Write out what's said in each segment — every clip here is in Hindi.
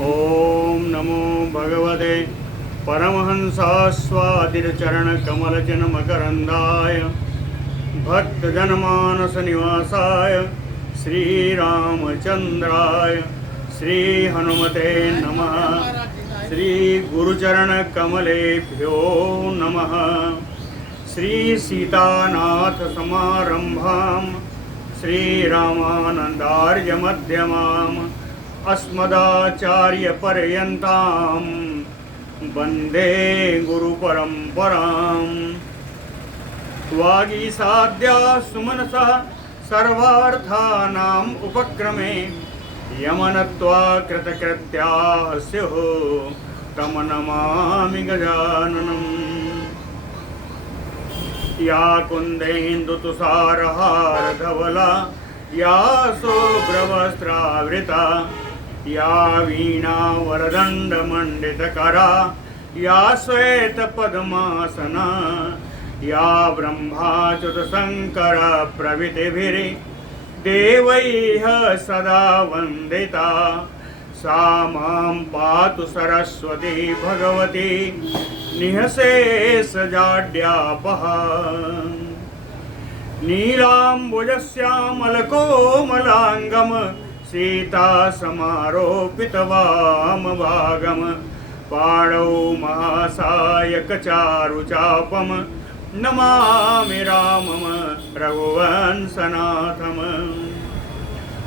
ओम नमो भगवते परमहंसास्वादिरचरणकमलजनमकरन्दाय भक्तजनमानसनिवासाय श्रीरामचन्द्राय श्रीहनुमते नमः। श्रीगुरुचरणकमलेभ्यो नमः। श्रीसीतानाथसमारम्भां श्रीरामानन्दार्यमध्यमाम् अस्मदाचार्यपर्यन्तां वन्दे गुरुपरम्पराम्। वागीसाद्या सुमनसा सर्वार्थानाम् उपक्रमे यमनत्वा कृतकृत्याः स्युः तं नमामि गजाननम्। या कुन्देन्दुतुषारहारधवला या शुभ्रवस्त्रावृता या वीणावरदण्डमण्डितकरा या श्वेतपद्मासना या ब्रह्माच्युतशङ्करप्रभृतिभिर्देवैः सदा वन्दिता सा मां पातु सरस्वती भगवती निःशेषजाड्यापहा। नीलाम्बुजश्यामलकोमलाङ्गं सीतासमारोपितवामभागं पाणौ महासायकचारुचापं नमामि रामं रघुवंशनाथम्।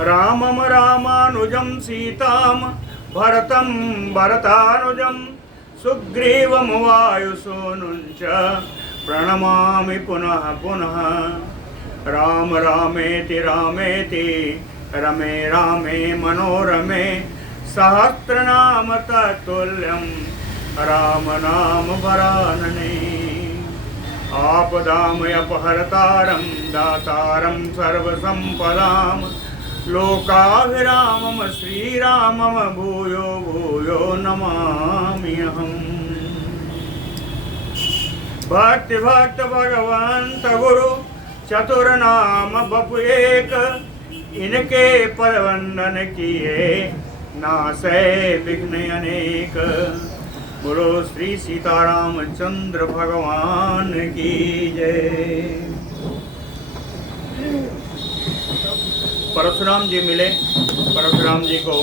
रामं रामानुजं सीतां भरतं भरतानुजं सुग्रीवं वायुसूनुं च प्रणमामि पुनः पुनः। राम रामेति रामेति रमे रामे मनोरमे सहस्रनाम तत्तुल्यं राम नाम वरानने। आपदामयपहर्तारं दातारं सर्वसम्पदां लोकाभिरामं श्रीरामं भूयो भूयो नमाम्यहम्। भक्ति भक्त भगवंत गुरु चतुर्नाम बपु एक, इनके पद वंदन किए नासै विघ्न अनेक। बोलो श्री सीतारामचंद्र भगवान की जय। परशुराम जी मिले। परशुराम जी को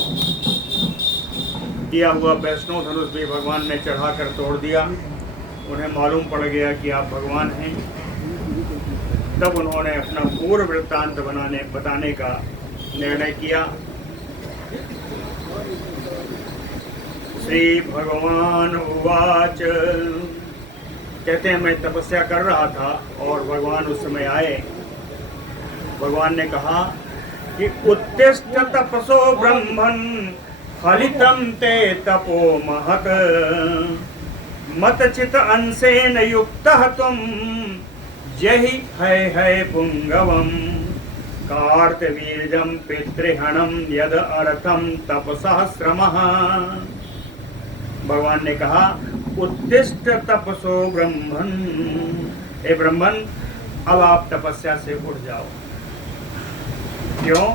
दिया हुआ वैष्णव धनुष भी भगवान ने चढ़ाकर तोड़ दिया। उन्हें मालूम पड़ गया कि आप भगवान हैं। तब उन्होंने अपना पूर्व वृत्तांत बताने का निर्णय किया। श्री भगवान उवाच, कहते हैं मैं तपस्या कर रहा था और भगवान उस समय आए। भगवान ने कहा कि उत्तिष्ठ तपसो ब्रह्मन् फलितं ते तपो महत् मतचित अंशेन युक्तः त्वं जहि है पुंगवम कार्तवीर्यं पितृहणं यद अर्थं तपसहस्रमः। भगवान ने कहा उत्तिष्ठ तपसो ब्रह्मन्, हे ब्रह्मन अब आप तपस्या से उठ जाओ। क्यों?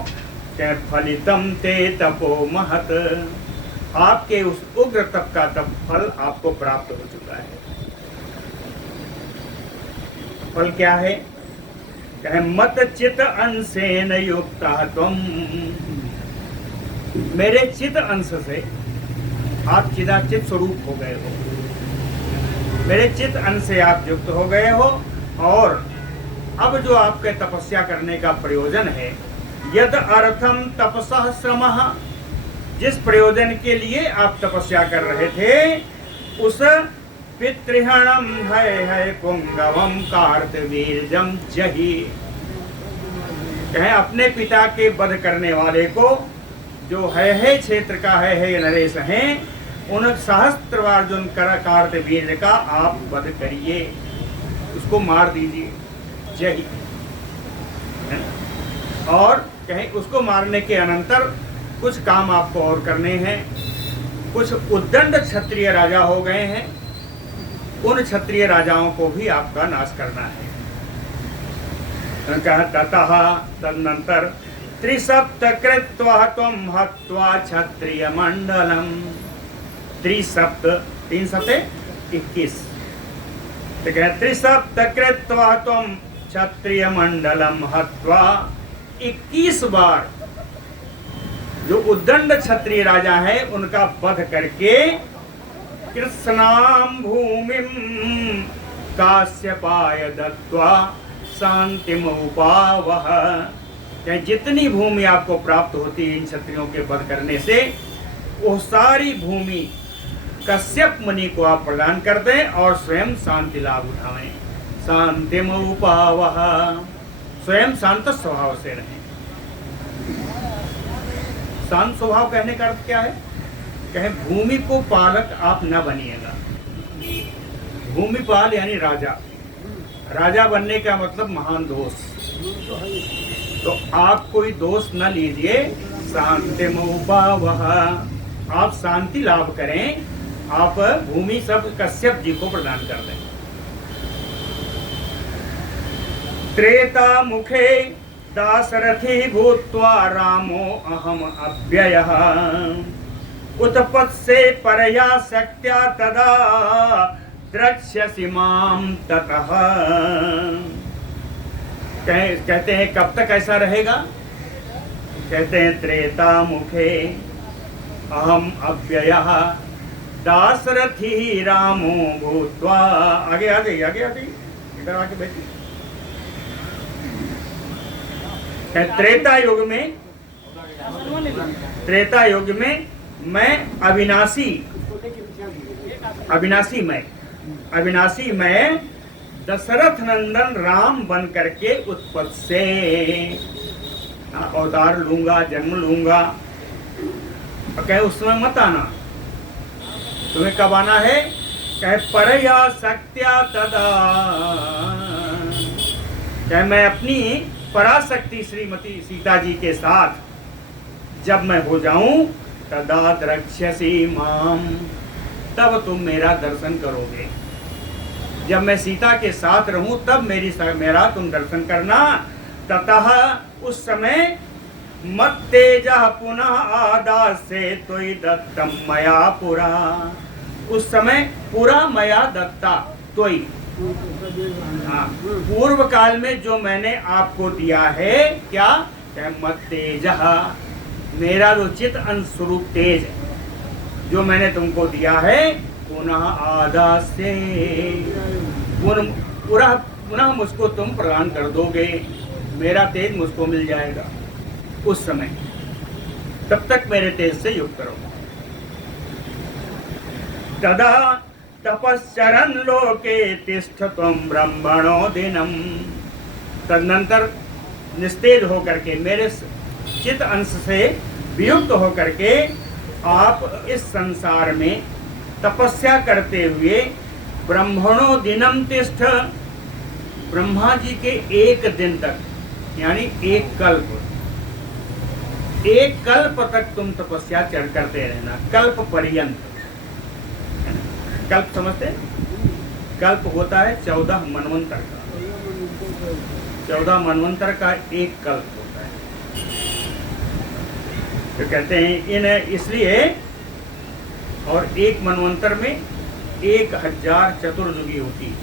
क्या फलितम ते तपो महत, आपके उस उग्र तप का तप फल आपको प्राप्त हो चुका है। फल क्या है? कहे मत चित अंशेन युक्ता त्वम, मेरे चित अंश से आप चिदाचित स्वरूप हो गए हो। मेरे चित अंश से आप युक्त हो गए हो। और अब जो आपके तपस्या करने का प्रयोजन है, यद अर्थम तपसः श्रमः, जिस प्रयोजन के लिए आप तपस्या कर रहे थे, उस पितृहणम है पुंगवम कार्तवीर्यम जहि, कहे अपने पिता के वध करने वाले को, जो है क्षेत्र का है नरेश हैं, उन सहस्त्रवार्जुन कार्तवीर्य का आप वध करिए, उसको मार दीजिए। जहि, और कहें उसको मारने के अनंतर कुछ काम आपको और करने हैं। कुछ उद्दंड क्षत्रिय राजा हो गए हैं, उन क्षत्रिय राजाओं को भी आपका नाश करना है। ततः तदनंतर त्रिसप्तकृत्वा त्वं हत्वा क्षत्रिय मंडलम। त्रिसप्त, 3 सप्ते 21। तो कह त्रिसप्तकृत्वा त्वं क्षत्रिय मंडलम हत्वा, 21 बार जो उद्दंड क्षत्रिय राजा है उनका वध करके कृष्णाम भूमिम काश्यपाय दत्वा शांतिमुपावह। जितनी भूमि आपको प्राप्त होती है इन क्षत्रियों के वध करने से, वो सारी भूमि कश्यप मुनि को आप प्रदान कर दें और स्वयं शांति लाभ उठाएं। शांतिमुपावह, स्वयं शांत स्वभाव से रहें। शांत स्वभाव कहने का अर्थ क्या है? कहे भूमि को पालक आप न बनिएगा। भूमिपाल यानी राजा। राजा बनने का मतलब महान दोष। तो आप कोई दोष न लीजिए। शांतिमुपावह, आप शांति लाभ करें। आप भूमि सब कश्यप जी को प्रदान कर दें। त्रेता मुखे दाशरथी भूत्वा रामो अहम अव्ययः उत्पत्से परया शक्त्या तदा द्रक्ष्यसि मां ततः। कहते हैं कब तक ऐसा रहेगा? कहते हैं त्रेता मुखे अहम अव्ययः दाशरथी रामो भूत्वा। आगे आ जाइए, आगे आ जाइए, इधर आके बैठिए। त्रेता युग में मैं अविनाशी मैं दशरथ नंदन राम बन करके उत्पत्ति से अवतार लूंगा, जन्म लूंगा। और कहे उस समय मत आना। तुम्हें कब आना है? कहे परया शक्त्या तदा। कहे मैं अपनी पराशक्ति श्रीमती सीता जी के साथ जब मैं हो जाऊं, तदा द्रक्ष्यसि माम, तब तुम मेरा दर्शन करोगे। जब मैं सीता के साथ रहूं तब मेरा तुम दर्शन करना। ततः उस समय मत तेजः पुनः आदासे त्वयि दत्तम मया पुरा। उस समय पुरा मया दत्ता त्वयि, हाँ, पूर्व काल में जो मैंने आपको दिया है, क्या? मत तेजः, मेरा जो चित अंश स्वरूप तेज जो मैंने तुमको दिया है, पुनः आदासे, पुनः मुझको तुम प्रदान कर दोगे। मेरा तेज मुझको मिल जाएगा उस समय। तब तक मेरे तेज से युक्त करो। तदा तपश्चरन लोके तिष्ठ त्वं ब्रह्मणो दिनम। तदनंतर निस्तेज होकर के, मेरे चित अंश से वियुक्त होकर के आप इस संसार में तपस्या करते हुए ब्रह्मणो दिनम तिष्ठ, ब्रह्मा जी के एक दिन तक, यानी एक कल्प तक तुम तपस्या करते रहना। कल्प पर्यंत। कल्प समझते? कल्प होता है 14 मनवंतर का। 14 मनवंतर का एक कल्प होता है। तो कहते हैं इन इसलिए, और एक मनवंतर में 1000 चतुर्युगी होती है।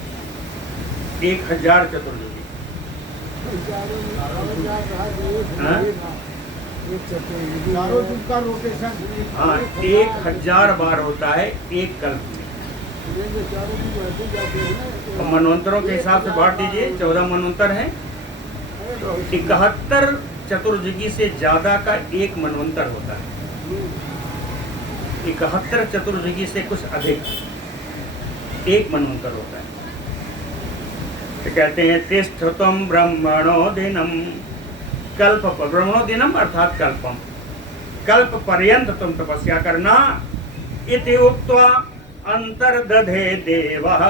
1000 चतुर्युगी। हाँ, 1000 बार होता है एक कल्प में। तो मनवंतरों के हिसाब से बांट दीजिए। 14 मनवंतर हैं। 71 चतुर्युगी से ज्यादा का एक मनवंतर होता है। 71 चतुर्युगी से कुछ अधिक एक मनवंतर होता है। तो कहते हैं तिष्ठ त्वं ब्रह्मणो दिनम, कल्प, ब्रह्मणो दिनम अर्थात कल्पम, कल्प पर्यंत तुम तपस्या करना। इति उक्त्वा अंतर्दधे देवः,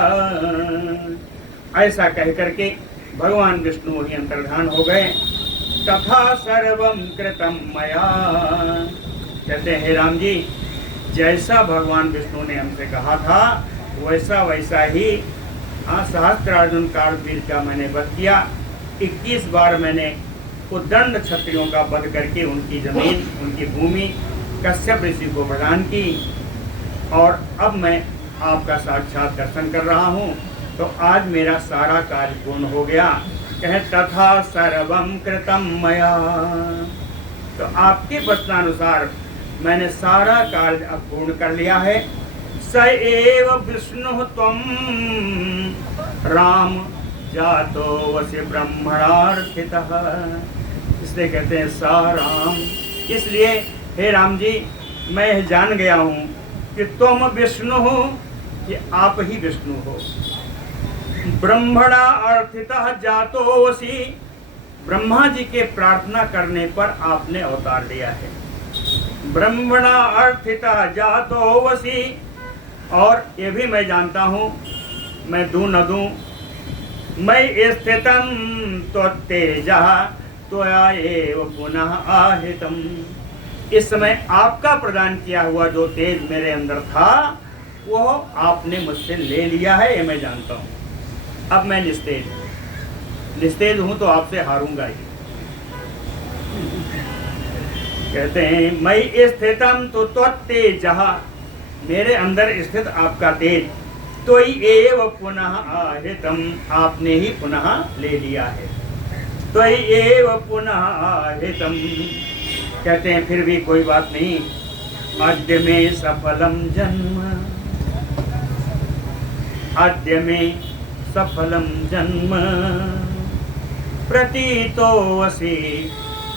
ऐसा कह करके भगवान विष्णु ही अंतर्धान हो गए। तथा सर्वम कृतम मया, कहते हैं हे राम जी, जैसा भगवान विष्णु ने हमसे कहा था वैसा वैसा ही सहस्त्रार्जुन कालवीर का मैंने वध किया। 21 बार मैंने उद्दंड क्षत्रियों का वध करके उनकी जमीन, उनकी भूमि कश्यप ऋषि को प्रदान की। और अब मैं आपका साक्षात दर्शन कर रहा हूँ, तो आज मेरा सारा कार्य पूर्ण हो गया। कहे तथा सर्वम कृतम मया, तो आपके वचनानुसार मैंने सारा कार्य अब पूर्ण कर लिया है। स एव विष्णु त्वं राम जातो वसि ब्रह्मणार्थितः, इसलिए कहते हैं सा राम। इसलिए हे राम जी, मैं जान गया हूँ कि तुम विष्णु हो, कि आप ही विष्णु हो। ब्रह्मणा अर्थितः जातो वसि, ब्रह्मा जी के प्रार्थना करने पर आपने अवतार लिया है। ब्रह्मणा अर्थितः जातो वसि, और ये भी मैं जानता हूँ, मैं दूं न दूं, मैं स्थितम त्वत्तेजः त्वया एव पुनः आहितम, इस समय आपका प्रदान किया हुआ जो तेज मेरे अंदर था वो आपने मुझसे ले लिया है, ये मैं जानता हूँ। अब मैं निस्तेज हूँ तो आपसे हारूंगा ही। कहते हैं मैं स्थितम तो त्वत्तेजः, मेरे अंदर स्थित आपका तेज, तो एव पुनः आहितम, आपने ही पुनः ले लिया है। तो एव पुनः आहितम, कहते हैं फिर भी कोई बात नहीं। अद्य में सफलम जन्म, अद्य में सफलम जन्म, प्रतीतो वसि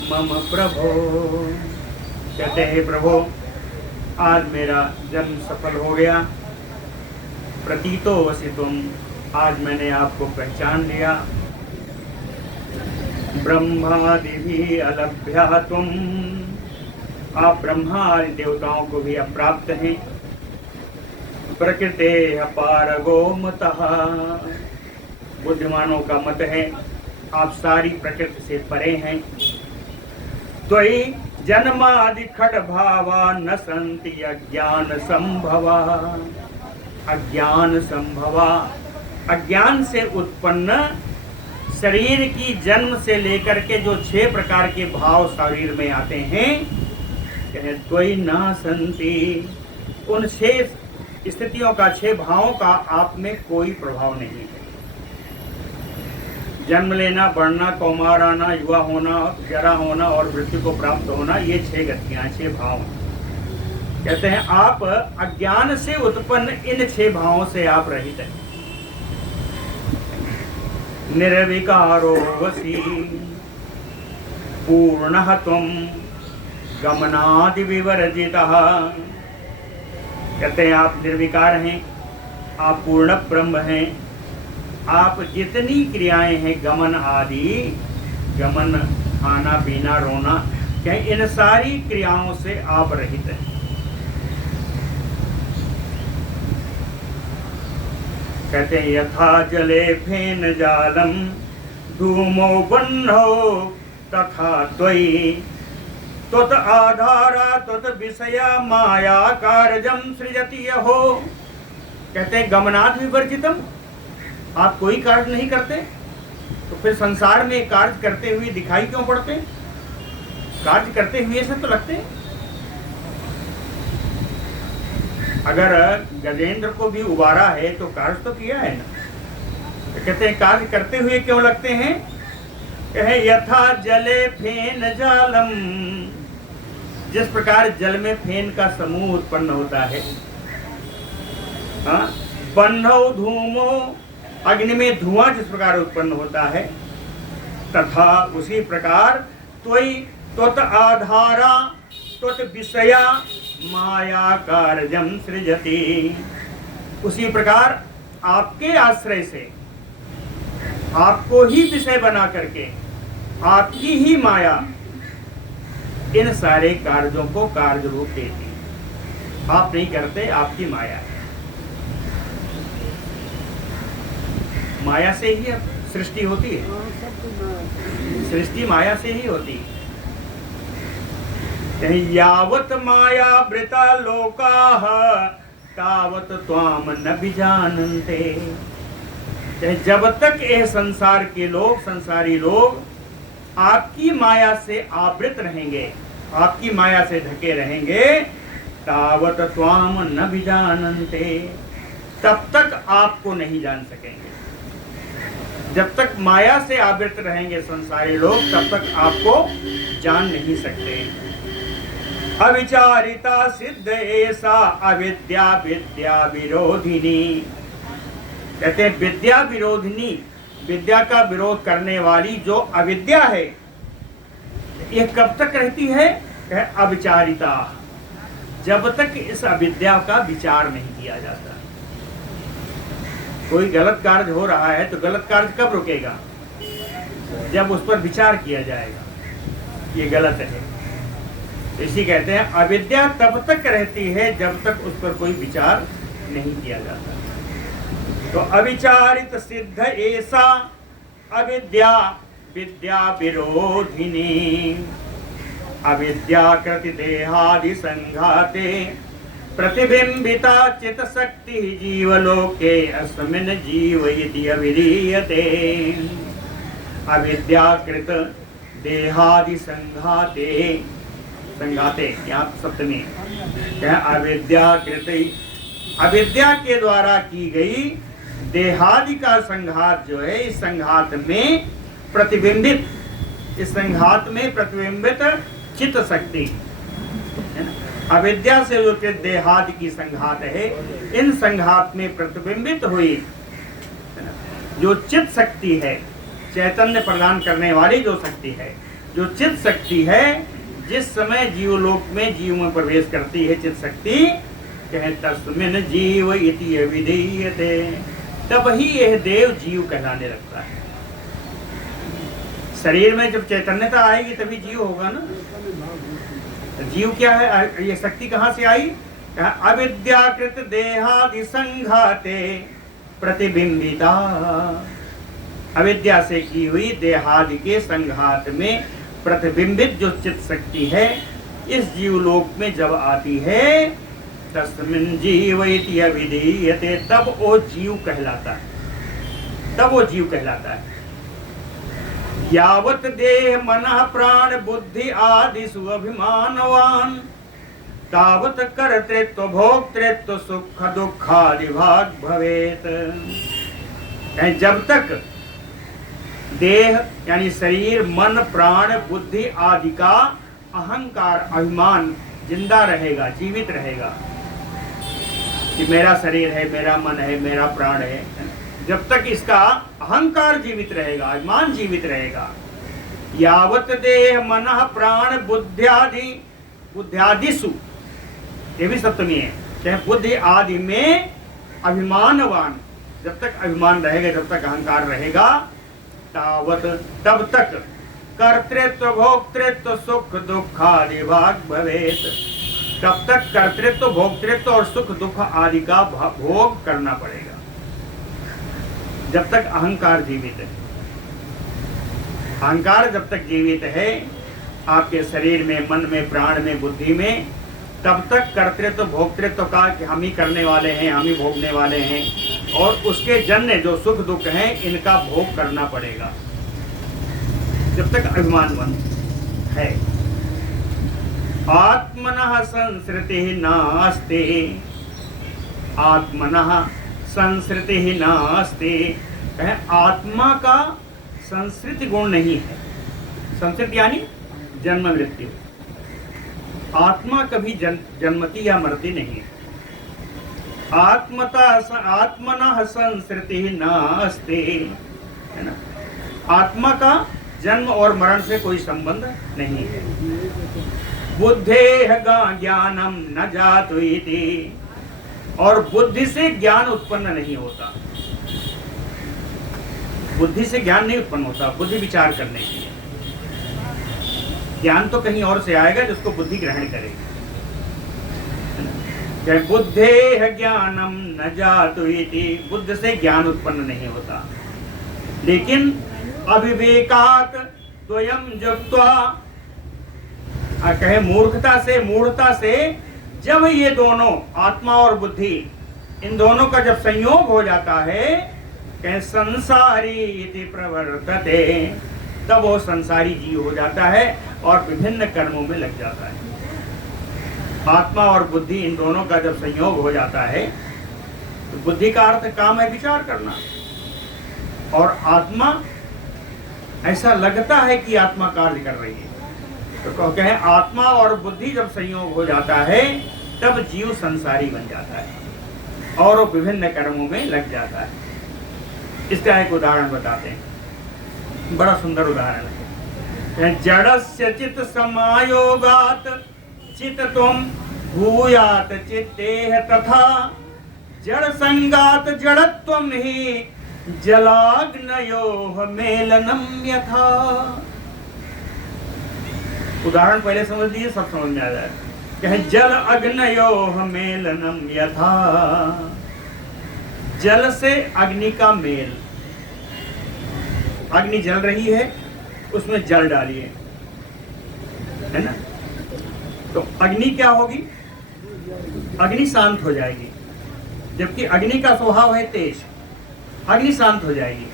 मम प्रभो, कहते हैं प्रभो आज मेरा जन्म सफल हो गया। प्रतीतो वसि तुम, आज मैंने आपको पहचान लिया। ब्रह्मादिभिः अलभ्यः तुम, आप ब्रह्मा आदि देवताओं को भी अप्राप्त हैं। प्रकृते पारगो मतः, बुद्धिमानों का मत है आप सारी प्रकृति से परे हैं। त्वयि जन्मादि खड भावा न सन्ति अज्ञान संभवा, अज्ञान संभवा, अज्ञान से उत्पन्न शरीर की जन्म से लेकर के जो 6 प्रकार के भाव शरीर में आते हैं, कहे त्वयि न सन्ति, उन 6 स्थितियों का, 6 भावों का आप में कोई प्रभाव नहीं है। जन्म लेना, बढ़ना, कौमार आना, युवा होना, जरा होना और मृत्यु को प्राप्त होना, ये 6 गतियां, 6 भाव। कहते हैं आप अज्ञान से उत्पन्न इन 6 भावों से आप रहित हैं। निर्विकारो वसि पूर्णः त्वं गमनादि विवर्जितः, कहते हैं आप निर्विकार हैं, आप पूर्ण ब्रह्म हैं। आप जितनी क्रियाएं हैं गमन आदि, गमन खाना पीना रोना, कहीं इन सारी क्रियाओं से आप रहित हैं। कहते हैं यथा जले फेन जालम धूमो बन्धो तथा त्वयि त्वत आधारा त्वत विषया माया कार्यम सृजति हो। कहते हैं गमनात् विवर्जितम, आप कोई कार्य नहीं करते तो फिर संसार में कार्य करते हुए दिखाई क्यों पड़ते? कार्य करते हुए से तो लगते हैं। अगर गजेंद्र को भी उबारा है तो कार्य तो किया है ना, तो कहते हैं कार्य करते हुए क्यों लगते हैं? कहे यथा जले फेन जालम, जिस प्रकार जल में फेन का समूह उत्पन्न होता है, हाँ, बन्धौ धूमो, अग्नि में धुआं जिस प्रकार उत्पन्न होता है, तथा उसी प्रकार त्वयि त्वत आधारा त्वत विषया माया कार्यम सृजति, उसी प्रकार आपके आश्रय से आपको ही विषय बना करके आपकी ही माया इन सारे कार्यों को कार्य रूप देती। आप नहीं करते, आपकी माया है। माया से ही सृष्टि होती है, सृष्टि माया से ही होती है। यावत माया वृता लोकाः तावत त्वाम न विजानन्ते, जब तक यह संसार के लोग, संसारी लोग आपकी माया से आवृत रहेंगे, आपकी माया से ढके रहेंगे, तावत त्वाम न विजानन्ते, तब तक आपको नहीं जान सकेंगे। जब तक माया से आवृत रहेंगे संसारी लोग, तब तक आपको जान नहीं सकते। अविचारिता सिद्ध ऐसा अविद्या विद्या विरोधिनी। कहते हैं विद्या विरोधिनी, विद्या का विरोध करने वाली जो अविद्या है, यह कब तक रहती है? अविचारिता, जब तक इस अविद्या का विचार नहीं किया जाता। कोई गलत कार्य हो रहा है तो गलत कार्य कब रुकेगा? जब उस पर विचार किया जाएगा, ये गलत है। इसी कहते हैं अविद्या तब तक रहती है जब तक उस पर कोई विचार नहीं किया जाता। तो अविचारित सिद्ध ऐसा अविद्या विद्या विरोधिनी। अविद्याकृति देहादि संघाते प्रतिबिंबिता चित शक्ति जीवलोके अस्मिन् जीव इति अविधीयते। अविद्याकृत देहादि संघाते, संघाते यहाँ सप्तमी, अविद्याकृत, अविद्या के द्वारा की गई देहादि का संघात जो है, इस संघात में प्रतिबिंबित, इस संघात में प्रतिबिंबित चित्त शक्ति, अविद्या से जो देहादि की संघात है, इन संघात में प्रतिबिंबित हुई जो चित्त शक्ति है, चैतन्य प्रदान करने वाली जो शक्ति है, जो चित्त शक्ति है, जिस समय जीवलोक में जीव में प्रवेश करती है चित्त शक्ति, कहे तस्मिन् जीव इति अविधीयते, तब ही यह देव जीव कहलाने लगता है। शरीर में जब चैतन्यता आएगी तभी जीव होगा ना। जीव क्या है? ये शक्ति कहाँ से आई? अविद्याकृत देहादि संघाते प्रतिबिंबिता, अविद्या से की हुई देहादि के संघात में प्रतिबिंबित जो चित्त शक्ति है, इस जीवलोक में जब आती है, तस्मिन् जीव इति अविधीयते, तब वो जीव कहलाता है, तब वो जीव कहलाता है। यावत देह मनः प्राण बुद्धि आदिषु अभिमानवान, तावत कर्तृत्व भोक्तृत्व सुख दुखादि भाग भवेत। जब तक देह यानी शरीर, मन, प्राण, बुद्धि आदि का अहंकार, अभिमान जिंदा रहेगा, जीवित रहेगा, कि मेरा शरीर है, मेरा मन है, मेरा प्राण है, जब तक इसका अहंकार जीवित रहेगा, अभिमान जीवित रहेगा, यावत देह मनः प्राण बुद्ध्यादि, बुद्ध्यादिषु, ये भी सप्तमी है, चाहे बुद्धि आदि में अभिमानवान, जब तक अभिमान रहेगा, जब तक अहंकार रहेगा, तावत, तब तक कर्तृत्व भोक्तृत्व सुख दुख आदि भाग भवेत, तब तक कर्तृत्व भोक्तृत्व और सुख दुख आदि का भोग करना पड़ेगा, जब तक अहंकार जीवित है। अहंकार जब तक जीवित है आपके शरीर में, मन में, प्राण में, बुद्धि में, तब तक कर्तृत्व भोक्तृत्व का कि हम ही करने वाले हैं, हम ही भोगने वाले हैं, और उसके जन्य जो सुख दुख हैं, इनका भोग करना पड़ेगा, जब तक अभिमानवान है। आत्मनः संसृति नास्ति, आत्मनः संसृति नास्ति, आत्मा का संसृति गुण नहीं है। संसृति यानी जन्म मृत्यु, आत्मा कभी जन्मती या मरती नहीं है। आत्मनः संसृति नास्ति, है ना, आत्मा का जन्म और मरण से कोई संबंध नहीं है। बुद्धेः ज्ञानम न जातु इति, और बुद्धि से ज्ञान उत्पन्न नहीं होता, बुद्धि से ज्ञान नहीं उत्पन्न होता, बुद्धि विचार करने की है। ज्ञान तो कहीं और से आएगा जिसको बुद्धि ग्रहण करेगी। बुद्धेः ज्ञानम न जातु इति, बुद्ध से ज्ञान उत्पन्न नहीं होता, लेकिन अविवेकात् त्वयं जुक्त्वा, कहे मूढ़ता से जब ये दोनों आत्मा और बुद्धि, इन दोनों का जब संयोग हो जाता है, कहे संसारी इति प्रवर्तते, तब वो संसारी जीव हो जाता है और विभिन्न कर्मों में लग जाता है। आत्मा और बुद्धि इन दोनों का जब संयोग हो जाता है तो बुद्धि का अर्थ काम है विचार करना, और आत्मा ऐसा लगता है कि आत्मा कार्य कर रही है। तो कहते हैं आत्मा और बुद्धि जब संयोग हो जाता है तब जीव संसारी बन जाता है और वो विभिन्न कर्मों में लग जाता है। इसका एक उदाहरण बताते हैं, बड़ा सुंदर उदाहरण है। जड़स्य चित्त समायोगात चित्तत्वं भूयात चित्तेह तथा जड़ संगात जड़त्वं ही जलाग्नयोः मेलनम यथा। उदाहरण पहले समझ लीजिए, सब समझ में आ जाएगा। कहें जल अग्नयोः मेलनम यथा, जल से अग्नि का मेल। अग्नि जल रही है, उसमें जल डालिए, है ना, तो अग्नि क्या होगी? अग्नि शांत हो जाएगी। जबकि अग्नि का स्वभाव है तेज, अग्नि शांत हो जाएगी।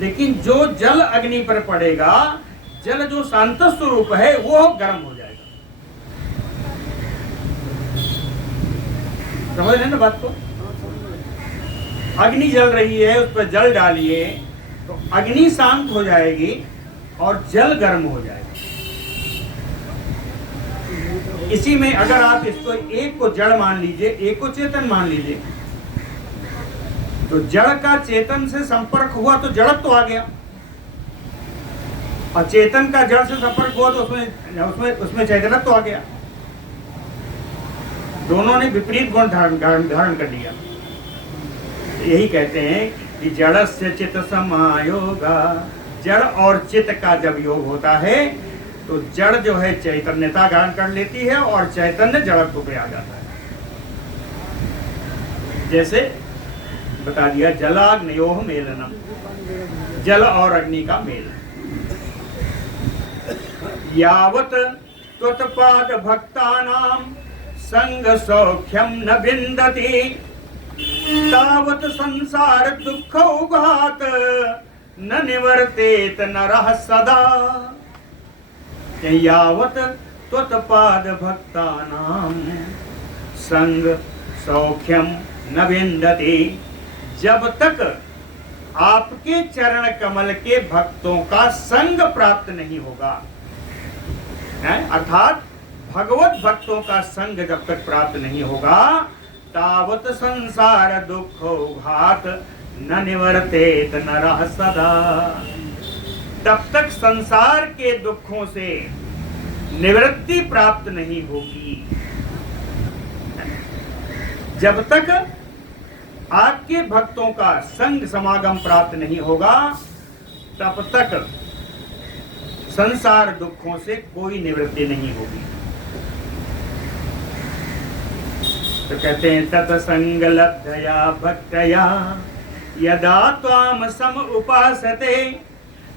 लेकिन जो जल अग्नि पर पड़ेगा, जल जो शांत स्वरूप है वो गर्म हो जाएगा। समझ रहे ना बात को? अग्नि जल रही है, उस पर जल डालिए तो अग्नि शांत हो जाएगी और जल गर्म हो जाएगा। इसी में अगर आप इसको एक को जड़ मान लीजिए, एक को चेतन मान लीजिए, तो जड़ का चेतन से संपर्क हुआ तो जड़त्व आ गया, और चेतन का जड़ से संपर्क हुआ तो उसमें चैतन्यत्व आ गया। दोनों ने विपरीत गुण धारण कर लिया। यही कहते हैं कि जड़स्य चित्त समायोगा, जड़ और चित्त का जब योग होता है तो जड़ जो है चैतन्यता धारण कर लेती है और चैतन्य जड़त्व पे आ जाता है। जैसे बता दिया जलाग्नयोः मेलनम, जल और अग्नि का मेल। यावत त्वत्पाद भक्तानां संग सौख्यम न विन्दति तावत संसार दुःखौघात न निवर्तेत नरः सदा। यावत त्वत्पाद भक्तानां संग सौख्यम न विन्दति, जब तक आपके चरण कमल के भक्तों का संग प्राप्त नहीं होगा, अर्थात भगवत भक्तों का संग जब तक प्राप्त नहीं होगा, तावत संसार दुःखौघात न निवर्तेत नरः सदा, तब तक संसार के दुखों से निवृत्ति प्राप्त नहीं होगी। जब तक आपके भक्तों का संग समागम प्राप्त नहीं होगा, तब तक संसार दुखों से कोई निवृत्ति नहीं होगी। तो कहते हैं तत्संग लब्धया भक्तया यदा त्वाम सम उपासते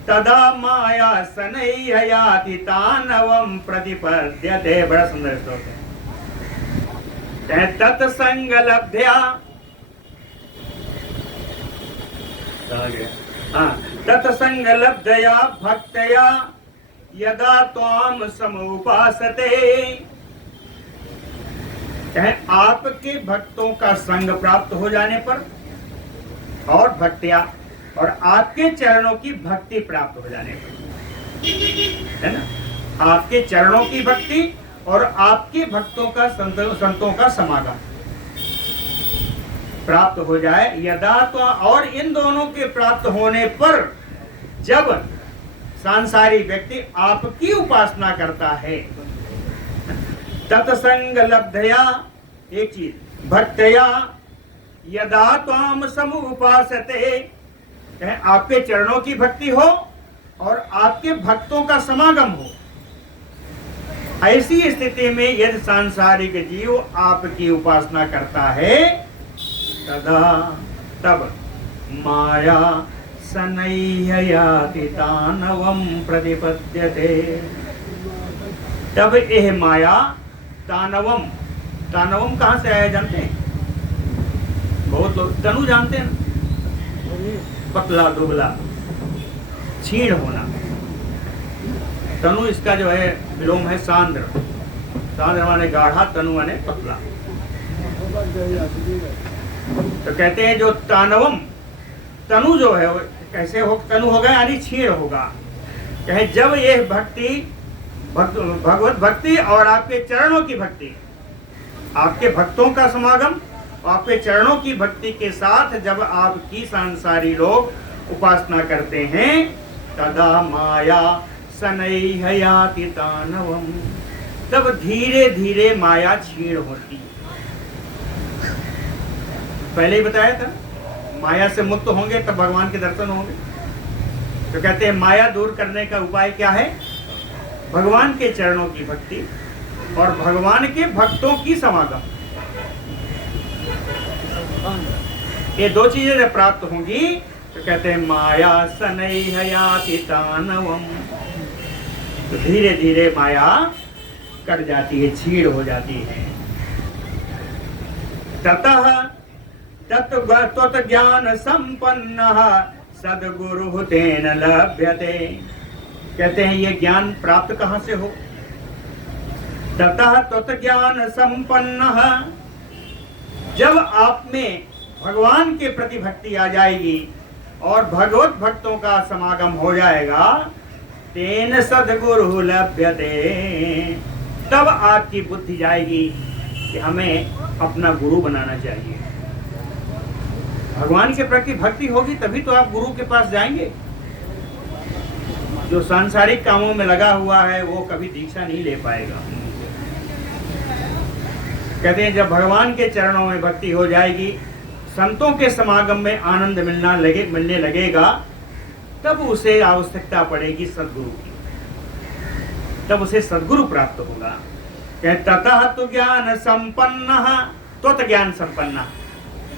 तदा माया शनैः याति तानवं प्रतिपद्यते। बड़ा सुंदर श्लोक है। तत्संग लब्धया, तत्संग लब्धया भक्तया यदा त्वाम समुपासते, आपके भक्तों का संग प्राप्त हो जाने पर और भक्तिया, और आपके चरणों की भक्ति प्राप्त हो जाने पर, है ना, आपके चरणों की भक्ति और आपके भक्तों का संतों का समागम प्राप्त हो जाए, यदा तो, और इन दोनों के प्राप्त होने पर जब सांसारिक व्यक्ति आपकी उपासना करता है, तत्संग लब्धया, एक चीज, भक्तया यदा त्वाम समुपासते, आपके चरणों की भक्ति हो और आपके भक्तों का समागम हो। ऐसी स्थिति में यदि सांसारिक जीव आपकी उपासना करता है, तदा तब माया शनैः याति तानवं प्रतिपद्यते, तब यह माया तानवम, तानवम कहां से आया जानते हैं? बहुत लोग तनु जानते हैं, पतला दुबला, क्षीण होना, तनु इसका जो है विलोम है सांद्र। सांद्र माने गाढ़ा, तनु माने पतला। तो कहते हैं जो तानवम, तनु जो है कैसे हो, तनु होगा यानी क्षीण होगा। कहे जब ये भक्ति भगवत भक्ति और आपके चरणों की भक्ति, आपके भक्तों का समागम, आपके चरणों की भक्ति के साथ जब आपकी सांसारी लोग उपासना करते हैं, तदा माया सनैहयाति तानवम, तब धीरे धीरे माया क्षीण होती। पहले ही बताया था, माया से मुक्त होंगे तब भगवान के दर्शन होंगे। तो कहते हैं माया दूर करने का उपाय क्या है? भगवान के चरणों की भक्ति और भगवान के भक्तों की समागम। ये दो चीजें जब प्राप्त होंगी तो कहते हैं माया सनैहयाति तानवम, तो धीरे धीरे माया कट जाती है, क्षीण हो जाती है। ततः तत्त्व ज्ञान संपन्नः सद्गुरु तेन लभ्यते। कहते हैं ये ज्ञान प्राप्त कहां से हो? ततः तत्त्व ज्ञान संपन्नः, जब आप में भगवान के प्रति भक्ति आ जाएगी और भगवत भक्तों का समागम हो जाएगा, तेन सद्गुरु लभ्यते, तब आपकी बुद्धि जाएगी कि हमें अपना गुरु बनाना चाहिए। भगवान के प्रति भक्ति होगी तभी तो आप गुरु के पास जाएंगे। जो सांसारिक कामों में लगा हुआ है वो कभी दीक्षा नहीं ले पाएगा। कहते हैं जब भगवान के चरणों में भक्ति हो जाएगी, संतों के समागम में आनंद मिलने लगेगा, तब उसे आवश्यकता पड़ेगी सद्गुरु की, तब उसे सद्गुरु प्राप्त होगा। ततः तो ज्ञान संपन्न, त्वत् ज्ञान संपन्न,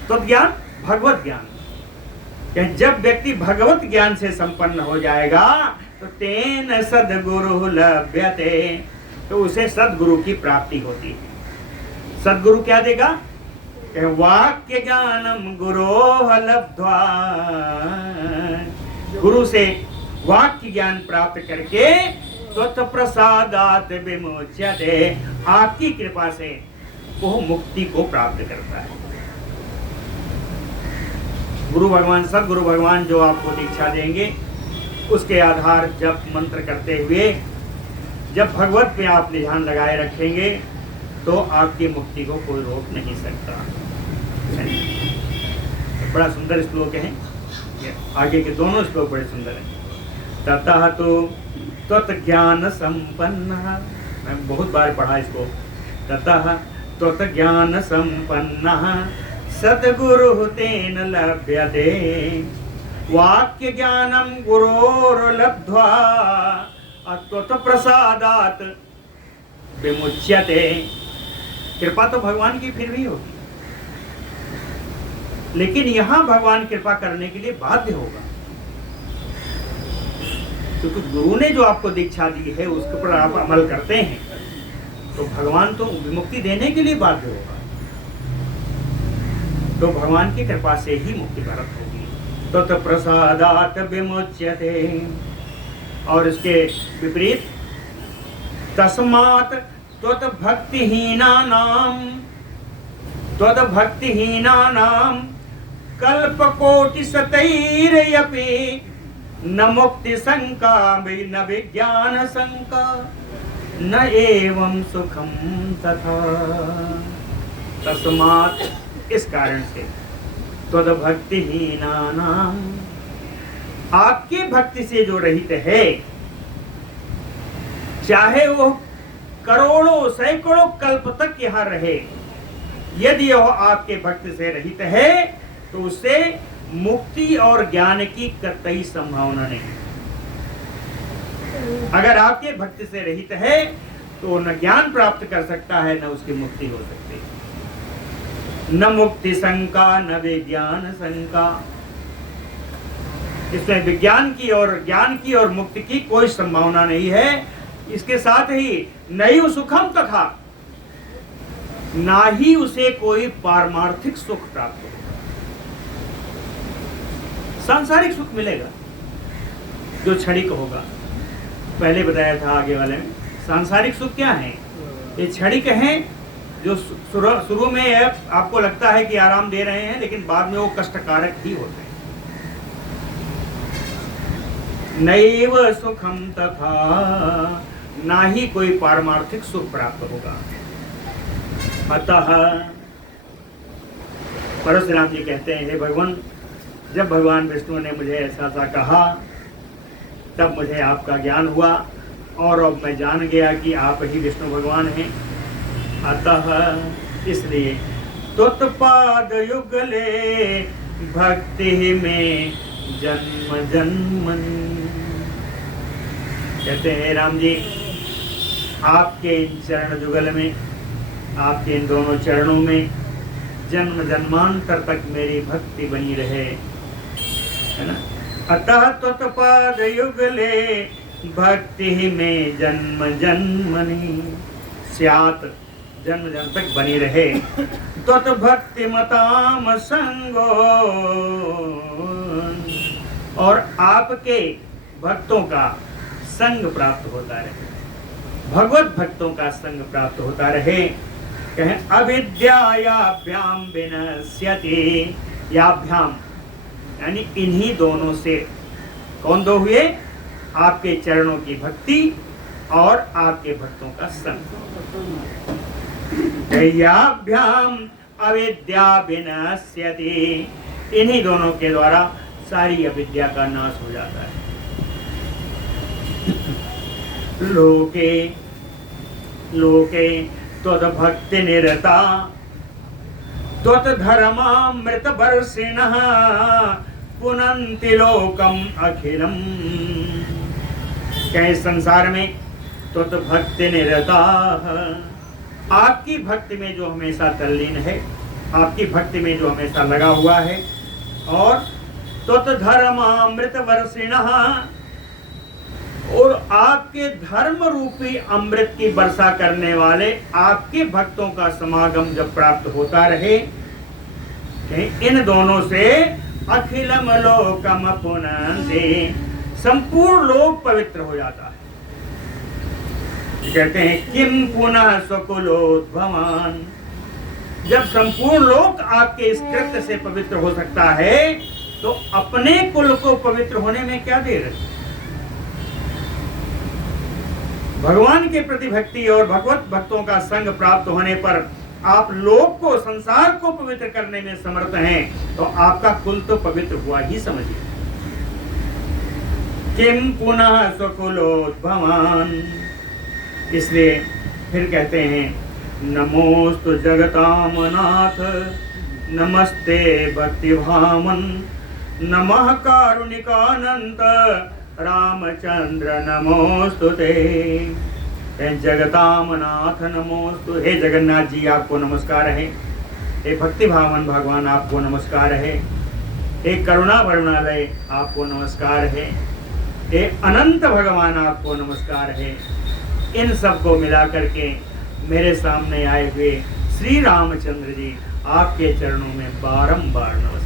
त्वत् ज्ञान भगवत ज्ञान। जब व्यक्ति भगवत ज्ञान से संपन्न हो जाएगा तो तेन सद्गुरु लभ्यते, तो उसे सद्गुरु की प्राप्ति होती है। सद्गुरु क्या देगा? वाक्य ज्ञानम गुरोः लब्ध्वा, गुरु से वाक्य ज्ञान प्राप्त करके त्वत्प्रसादात् विमुच्यते, आपकी कृपा से वो मुक्ति को प्राप्त करता है। गुरु भगवान, सद्गुरु भगवान जो आपको दीक्षा देंगे, उसके आधार जप मंत्र करते हुए जब भगवत पे आप ध्यान लगाए रखेंगे तो आपकी मुक्ति को कोई रोक नहीं सकता। बड़ा सुंदर श्लोक है, आगे के दोनों श्लोक बड़े सुंदर हैं। ततः तो त्वत् ज्ञान संपन्न, मैं बहुत बार पढ़ा इसको। ततः त्वत् ज्ञान संपन्न सद्गुरु तेन लभ्यते, वाक्य ज्ञानम गुरोर्लब्ध्वा त्वत् प्रसादात् विमुच्यते। कृपा तो भगवान की फिर भी होगी, लेकिन यहां भगवान कृपा करने के लिए बाध्य होगा, क्योंकि गुरु ने जो आपको दीक्षा दी है उसके ऊपर आप अमल करते हैं तो भगवान तो विमुक्ति देने के लिए बाध्य होगा। तो भगवान की कृपा से ही मुक्ति प्राप्त होगी। त्वत् प्रसादात् विमुच्यते, और इसके विपरीत तस्मात् त्वत् भक्तिहीनानां कल्पकोटिशतैरपि न मुक्ति शंका न विज्ञान शंका न एवं सुखम तथा। तस्मात्, इस कारण से, त्वद् भक्तिहीनानां, आपकी भक्ति से जो रहित है, चाहे वो करोड़ों सैकड़ों कल्प तक यहाँ रहे, यदि वह आपके भक्ति से रहित है तो उसे मुक्ति और ज्ञान की कतई संभावना नहीं। अगर आपके भक्ति से रहित है तो न ज्ञान प्राप्त कर सकता है, न उसकी मुक्ति हो सकती है। न मुक्ति शंका न विज्ञान शंका, इसमें विज्ञान की और ज्ञान की और मुक्ति की कोई संभावना नहीं है। इसके साथ ही नैव सुखम तथा, ना ही उसे कोई पारमार्थिक सुख प्राप्त होगा। सांसारिक सुख मिलेगा जो क्षणिक होगा, पहले बताया था आगे वाले में, सांसारिक सुख क्या है? ये क्षणिक हैं, जो शुरू में आपको लगता है कि आराम दे रहे हैं, लेकिन बाद में वो कष्टकारक ही होते हैं। नैव सुखम तथा, ना ही कोई पारमार्थिक सुख प्राप्त होगा। अतः परशुराम जी कहते हैं, हे भगवान, जब भगवान विष्णु ने मुझे ऐसा सा कहा, तब मुझे आपका ज्ञान हुआ और अब मैं जान गया कि आप ही विष्णु भगवान हैं। अतः इसलिए त्वत्पाद युगले भक्ति में जन्म जन्मनि। कहते हैं राम जी, आपके इन चरण जुगल में, आपके इन दोनों चरणों में जन्म जन्मांतर तक मेरी भक्ति बनी रहे, है ना। अतः त्वत्पाद युगले भक्ति में जन्म जन्मनि स्यात्, जन्म जन्म तक बनी रहे। त्वत् भक्ति मताम संगो, और आपके भक्तों का संग प्राप्त होता रहे, भगवत भक्तों का संग प्राप्त होता रहे। कहें अविद्यायाभ्याम विनश्यति, याभ्याम यानी इन्हीं दोनों से। कौन दो हुए? आपके चरणों की भक्ति और आपके भक्तों का संग। याभ्याम अविद्या विनश्यति, इन्हीं दोनों के द्वारा सारी अविद्या का नाश हो जाता है। लोके लोके त्वद्भक्ति निरता त्वद्धर्मामृत वर्षिणः पुनन्ति लोकम अखिलम। क्या इस संसार में त्वद्भक्ति निरता, आपकी भक्ति में जो हमेशा तल्लीन है, आपकी भक्ति में जो हमेशा लगा हुआ है, और त्वद्धर्मामृत वर्षिणः, और आपके धर्म रूपी अमृत की वर्षा करने वाले आपके भक्तों का समागम जब प्राप्त होता रहे, इन दोनों से अखिलम लोकम पुनन्ति, संपूर्ण लोक पवित्र हो जाता है। कहते हैं किम पुनः स्वकुलोद्भवान, जब संपूर्ण लोक आपके इस कृत्य से पवित्र हो सकता है, तो अपने कुल को पवित्र होने में क्या देर है। भगवान के प्रति भक्ति और भगवत भक्तों का संग प्राप्त होने पर आप लोक को, संसार को पवित्र करने में समर्थ हैं, तो आपका कुल तो पवित्र हुआ ही समझिए। किम पुनः स्वकुलोद्भवान, इसलिए फिर कहते हैं नमोस्तु जगतामनाथ नमस्ते भक्तिभामन नमः कारुणिकानंत रामचंद्र नमोस्तुते। जगतामनाथ नमोस्तु, हे जगन्नाथ जी आपको नमस्कार है। हे भक्तिभावन भगवान आपको नमस्कार है। हे करुणा वरुणालय आपको नमस्कार है। हे अनंत भगवान आपको नमस्कार है। इन सबको मिला करके मेरे सामने आए हुए श्री रामचंद्र जी आपके चरणों में बारंबार नमस्कार।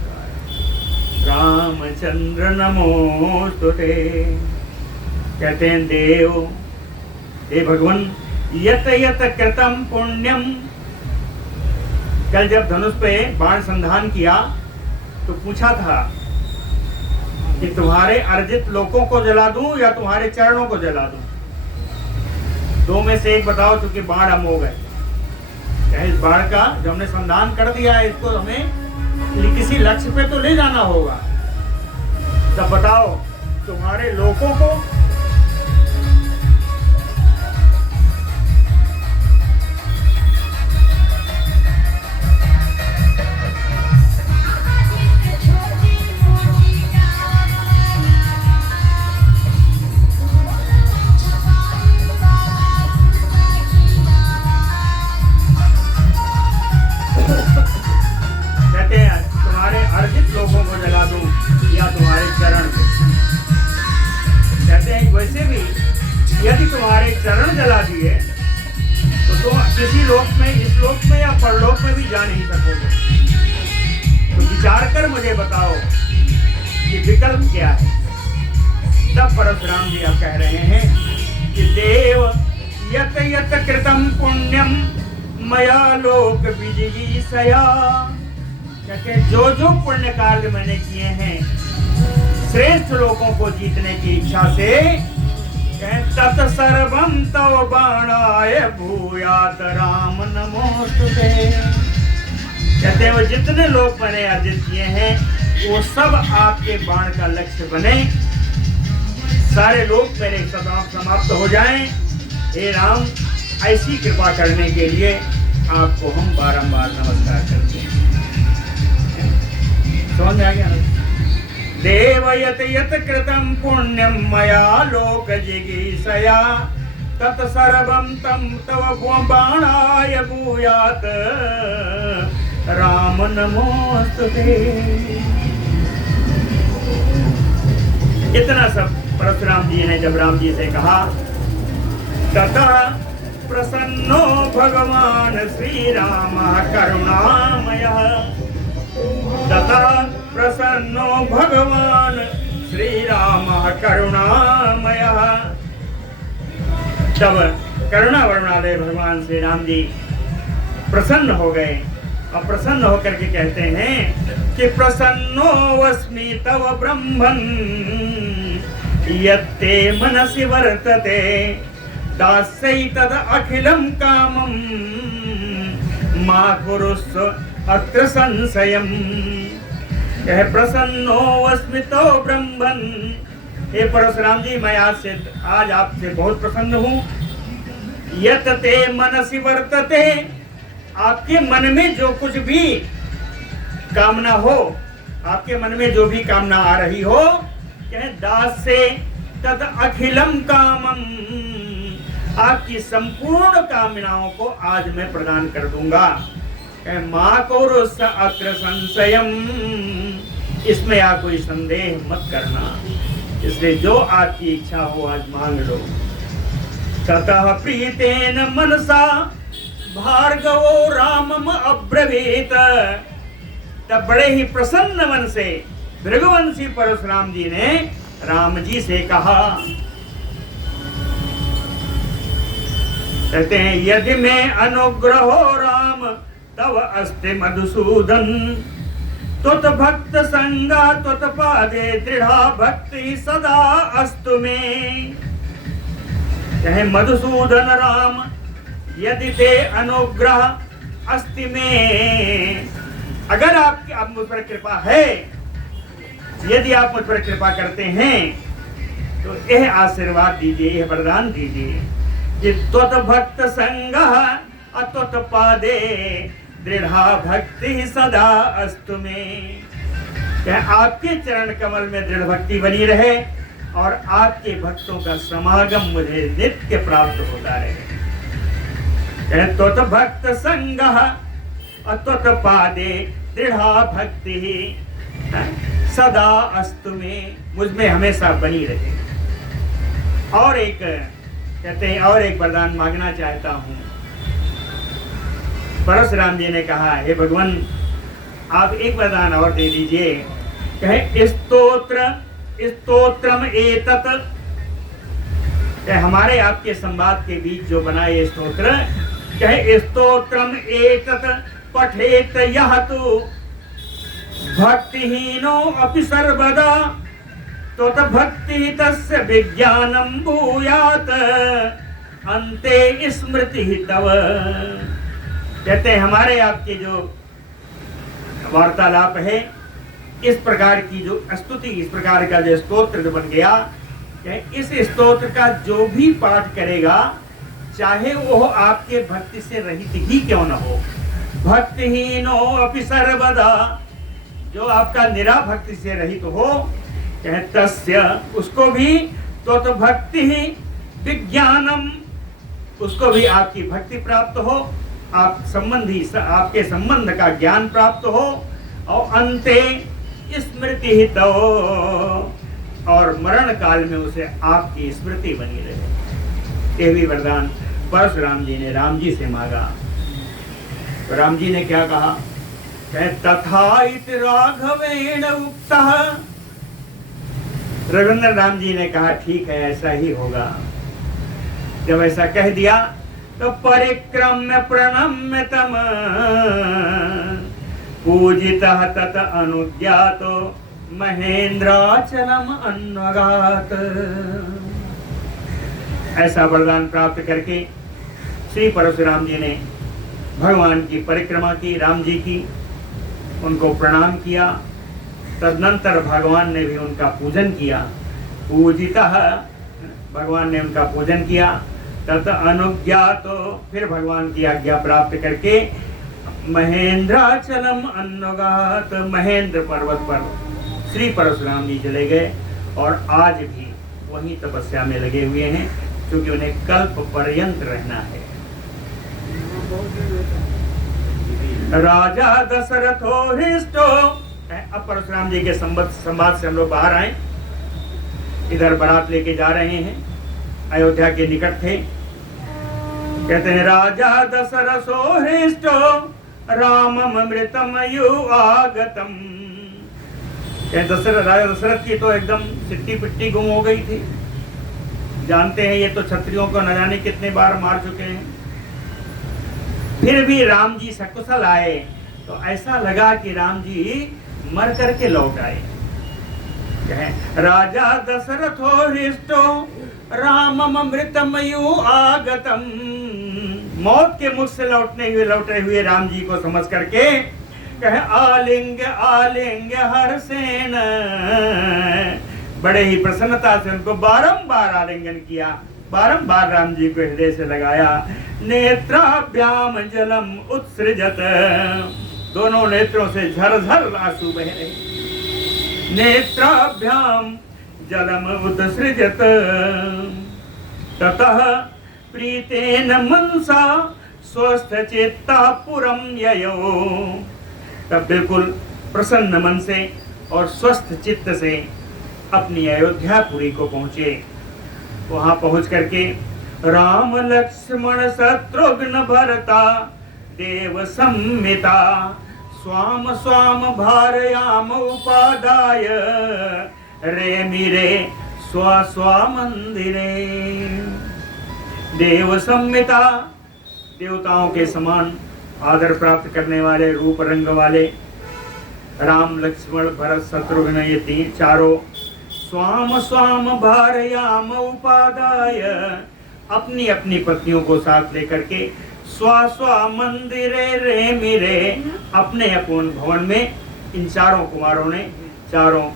रामचंद्र नमोस्तुते। कहते हैं देव, हे भगवान, यत यत कृतम पुण्यम। कल जब धनुष पे बाण संधान किया तो पूछा था कि तुम्हारे अर्जित लोकों को जला दूं या तुम्हारे चरणों को जला दूं, दो में से एक बताओ, क्योंकि बाण हम हो गए। इस बाण का जो हमने संधान कर दिया है, इसको हमें किसी लक्ष्य पे तो ले जाना होगा। तब बताओ तुम्हारे लोगों को यदि तुम्हारे चरण जला दिए तो तुम किसी लोक में, इस लोक में या परलोक में भी जा नहीं सकोगे। तो विचार कर मुझे बताओ कि विकल्प क्या है। तब परशुराम जी आप कह रहे हैं कि देव यत यत कृतम पुण्यम मया लोक विजिगीषया, कहते जो जो पुण्य कार्य मैंने किए हैं श्रेष्ठ लोगों को जीतने की इच्छा से, तत् सर्वम तव बाणाय भूयात राम नमोस्तुते। कहते हैं वो जितने लोग मैंने अर्जित किए हैं वो सब आपके बाण का लक्ष्य बने, सारे लोग मेरे समाप्त हो जाएं। हे राम, ऐसी कृपा करने के लिए आपको हम बारंबार नमस्कार करते हैं। समझ में आ गया ना? देव यत यत कृतं पुण्यम मया लोक जिगीषया, तत् सर्वं तं तव बाणाय भूयात राम नमोस्तुते। इतना सब परशुराम जी ने जब राम जी से कहा, ततः प्रसन्नो भगवान श्री राम करुणामयः, ततः प्रसन्नो भगवान श्री राम करुणामयः। तब करुणा वर्णालय भगवान श्री राम जी प्रसन्न हो गए और प्रसन्न होकर के कहते हैं कि प्रसन्नो वस्मि तव ब्रह्मन् यत्ते मनसि वर्तते, दास्यै तद अखिलं कामं मा कुरुष्व अत्र संशयम्। कहे प्रसन्नो वस्मि तव ब्रह्मन्, हे परशुराम जी मैं आज आपसे बहुत प्रसन्न हूँ। यत ते मनसि वर्तते, आपके मन में जो कुछ भी कामना हो, आपके मन में जो भी कामना आ रही हो, कहे दास से तद अखिलम कामम, आपकी संपूर्ण कामनाओं को आज मैं प्रदान कर दूंगा। माँ को अत्र संशयम, इसमें आप कोई संदेह मत करना, इसलिए जो आपकी इच्छा हो आज मांग लो। ततः प्रीतेन मनसा भार्गवो रामम अब्रवीत, तब बड़े ही प्रसन्न मन से भृगुवंशी परशुराम जी ने राम जी से कहा, कहते हैं यदि मैं अनुग्रहो राम तव अस्ति मधुसूदन, त्वत भक्त संगा त्वत पादे दृढ़ा भक्ति सदा अस्तु में। कहे मधुसूदन राम यदि ते अनुग्रह अस्ति में, अगर आपकी आप मुझ पर कृपा है, यदि आप मुझ पर कृपा करते हैं तो यह आशीर्वाद दीजिए, यह वरदान दीजिए कि त्वत भक्त संगः अत्वत पादे दृढ़ा भक्ति सदा अस्तु में। आपके चरण कमल में दृढ़ भक्ति बनी रहे और आपके भक्तों का समागम मुझे नित्य प्राप्त होता रहे। त्वत भक्त संगः अत्वत पादे दृढ़ा भक्ति सदा अस्तु में, मुझ में हमेशा बनी रहे। और एक कहते हैं और एक वरदान मांगना चाहता हूँ। परशुराम जी ने कहा, हे भगवान आप एक वरदान और दे दीजिए। कहे स्तोत्रम एतत्, हमारे आपके संवाद के बीच जो बना ये स्तोत्र, कहे स्तोत्रम एतत् पठेत यह तु भक्तिहीनो अपि सर्वदा, तो भक्ति तस्य विज्ञानम भूयात अंते स्मृति तव। कहते हैं हमारे आपके जो वार्तालाप है, इस प्रकार की जो स्तुति, इस प्रकार का जो स्तोत्र जो बन गया, इस स्तोत्र का जो भी पाठ करेगा, चाहे वो आपके भक्ति से रहित ही क्यों न हो, भक्तिहीनो अपि सर्वदा, जो आपका निरा भक्ति से रहित हो, तस्य उसको भी तो भक्ति ही विज्ञानम, उसको भी आपकी भक्ति प्राप्त हो, आप संबंधी आपके संबंध का ज्ञान प्राप्त हो, और अंते स्मृति ही तो, और मरण काल में उसे आपकी स्मृति बनी रहे। ये भी वरदान परशुराम जी ने राम जी से मांगा। तो राम जी ने क्या कहा, तथा इति राघवेण उक्तः, रघुनंदन राम जी ने कहा ठीक है ऐसा ही होगा। जब ऐसा कह दिया तो परिक्रम्य प्रणम्य तम पूजितः तत अनुज्ञातो महेंद्राचलम अन्वगात। ऐसा वरदान प्राप्त करके श्री परशुराम जी ने भगवान की परिक्रमा की, राम जी की, उनको प्रणाम किया। तदनंतर भगवान ने भी उनका पूजन किया। पूजितः, भगवान ने उनका पूजन किया। तत अनुज्ञातो, फिर भगवान की आज्ञा प्राप्त करके महेंद्राचलम अन्वगात, महेंद्र पर्वत पर श्री परशुराम जी चले गए और आज भी वहीं तपस्या में लगे हुए हैं, क्योंकि उन्हें कल्प पर्यंत रहना है। राजा दशरथो हृष्टो, अब परशुराम जी के संवाद से हम लोग बाहर आए। इधर बारात लेके जा रहे हैं, अयोध्या के निकट थे। कहते हैं राजा दशरथो हृष्टो रामम अमृतम युवागतम। राजा दशरथ की तो एकदम सिट्टी पिट्टी गुम हो गई थी। जानते हैं ये तो क्षत्रियों को न जाने कितने बार मार चुके हैं। फिर भी राम जी सकुशल आए तो ऐसा लगा कि राम जी मर करके लौट आए। राजा दशरथो हृष्टो रामम अमृतम युवागतम। मौत के मुख से लौटे हुए राम जी को समझ करके कहे आलिंग आलिंग हर्षेण। बड़े ही प्रसन्नता से उनको बारंबार आलिंगन किया, बारंबार राम जी को हृदय से लगाया। नेत्राभ्याम जलम उत्सृजत, दोनों नेत्रों से झरझर आंसू बह रहे। नेत्राभ्याम जलम उत्सृजत ततः प्रीतेन मनसा स्वस्थ चित्ता पुरम ययो। तब बिल्कुल प्रसन्न मन से और स्वस्थ चित्त से अपनी अयोध्यापुरी को पहुंचे। वहां पहुंच करके राम लक्ष्मण शत्रुघ्न भरता देव सम्मिता स्वाम स्वाम भारयाम उपादाय रेमिरे स्व स्व मंदिरे। देव सम्मिता, देवताओं के समान आदर प्राप्त करने वाले, रूप रंग वाले राम लक्ष्मण भरत शत्रुघ्न, ये तीन चारों स्वाम स्वाम भारयाम उपादाय, अपनी अपनी पत्नियों को साथ लेकर के स्व स्व मंदिरे रे मिरे, अपने अपन भवन में इन चारों कुमारों ने चारों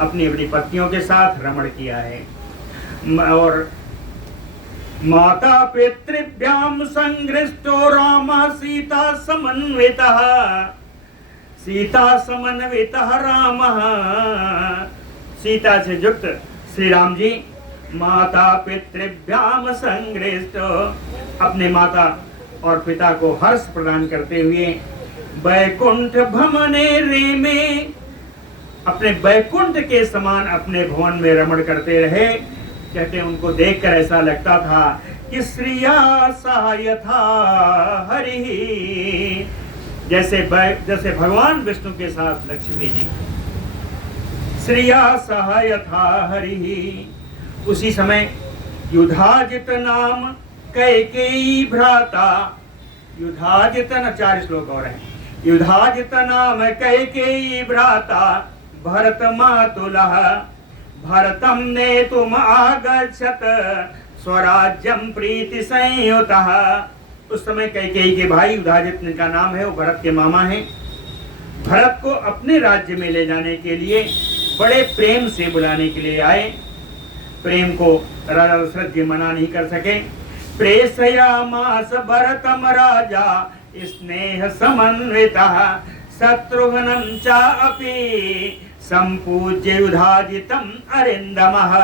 अपनी अपनी पत्नियों के साथ रमण किया है। और माता पितृभ्याम संगृष्टो राम सीता समन्वितः, सीता समन्वितः राम, सीता से युक्त श्री राम जी माता पितृभ्याम संगृष्ट, अपने माता और पिता को हर्ष प्रदान करते हुए बैकुंठ भमने रेमे, अपने बैकुंठ के समान अपने भवन में रमण करते रहे। कहते हैं उनको देखकर ऐसा लगता था कि श्रिया सहायथा हरि, जैसे भगवान विष्णु के साथ लक्ष्मी जी, श्रिया सहायथा हरि। उसी समय युधाजित नाम कैकेयी भ्राता, युधाजित न 4 श्लोक और हैं। युधाजित नाम कैकेयी भ्राता भरत मातुलः भरतम ने तुम आगच्छत स्वराज्यम प्रीति संयुतः। उस समय कैकेयी के भाई युधाजित का नाम है, वो भरत के मामा हैं। भरत को अपने राज्य में ले जाने के लिए बड़े प्रेम से बुलाने के लिए आए। प्रेम को राजा दशरथ जी मना नहीं कर सके। प्रेषयामास भरतम राजा स्नेह समन्वितः शत्रुघ्नं च अपि संपूज्य युधाजितम् अरिंदमः।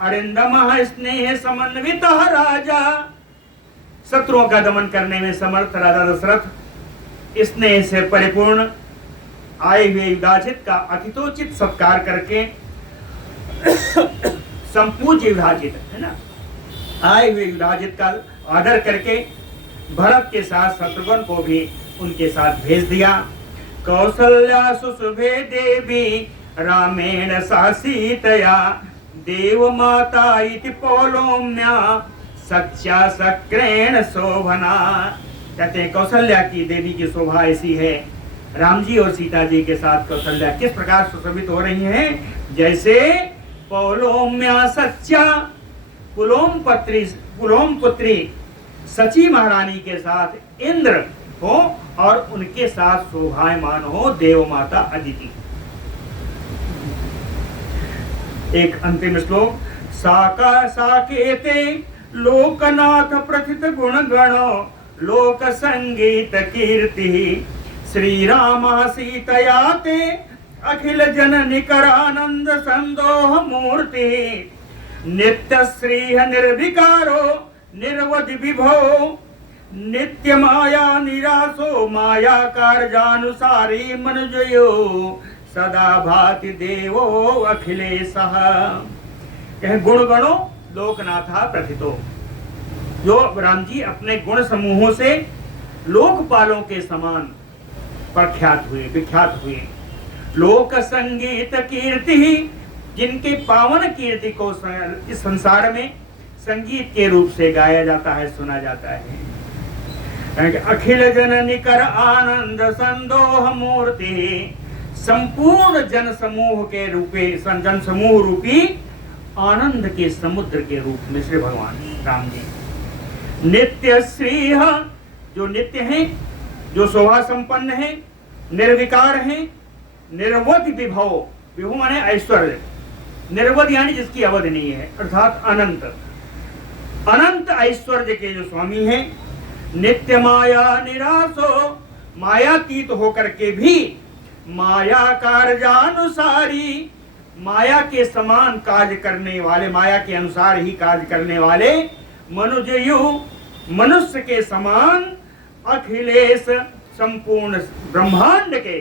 अरिंदमः स्नेह समन्वितः राजा, शत्रुओं का दमन करने में समर्थ राजा दशरथ स्नेह से परिपूर्ण आए हुए युधाजित का अतिथोचित सत्कार करके संपूज्य युधाजित है ना, आए हुए युधाजित का आदर करके भरत के साथ शत्रुघ्न को भी उनके साथ भेज दिया। कौसल्या सुशुभे देवी रामेण सह सीतया देव माता इति पौलोम्या सच्चा सक्रेण शोभना। कहते हैं कौशल्या की देवी की शोभा ऐसी है, राम जी और सीता जी के साथ कौशल्या किस प्रकार सुशोभित हो रही हैं, जैसे पौलोम्या सच्चा, पुलोम पुत्री सची महारानी के साथ इंद्र हो और उनके साथ शोभायमान हो देव माता अदिति। एक अंतिम श्लोक, साकेते लोकनाथ प्रथित गुण गणो लोक संगीत कीर्ति श्री राम सीतया ते अखिल जन निकरानंद संदोह मूर्ति नित्य श्री निर्विकारो निर्वधि विभो नित्य माया निरासो माया कार्यानुसारी मनुजयो सदा भाति देवो अखिलेशः। कह गुण गणो लोकनाथा प्रथितो, जो राम जी अपने गुण समूहों से लोकपालों के समान प्रख्यात हुए, विख्यात हुए। लोक संगीत कीर्ति, जिनके पावन कीर्ति को इस संसार में संगीत के रूप से गाया जाता है, सुना जाता है। अखिल जन निकर आनंद संदोह मूर्ति, संपूर्ण जन समूह के रूपे, जन समूह रूपी आनंद के समुद्र के रूप में श्री भगवान राम जी। नित्य श्री, जो नित्य हैं, जो शोभा संपन्न है, निर्विकार है, निर्वधि विभव, विभव माने ऐश्वर्य, निर्वध यानी जिसकी अवधि नहीं है, अर्थात अनंत, अनंत ऐश्वर्य के जो स्वामी हैं। नित्य माया निरासो, मायातीत होकर के भी माया कार्यानुसारी, माया के समान कार्य करने वाले, माया के अनुसार ही कार्य करने वाले मनुजयु, मनुष्य के समान अखिलेश, संपूर्ण ब्रह्मांड के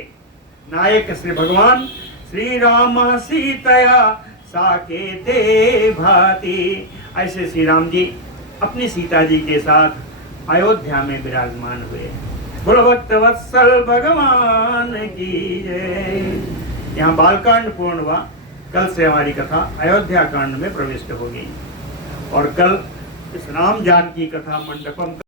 नायक श्री भगवान श्री राम सीतया साकेते भाति। ऐसे श्री राम जी अपनी सीता जी के साथ अयोध्या में विराजमान हुए। बोलो भक्त वत्सल भगवान की जय। यहाँ बालकांड पूर्ण हुआ। कल से हमारी कथा अयोध्या कांड में प्रविष्ट होगी और कल इस राम जानकी कथा मंडपम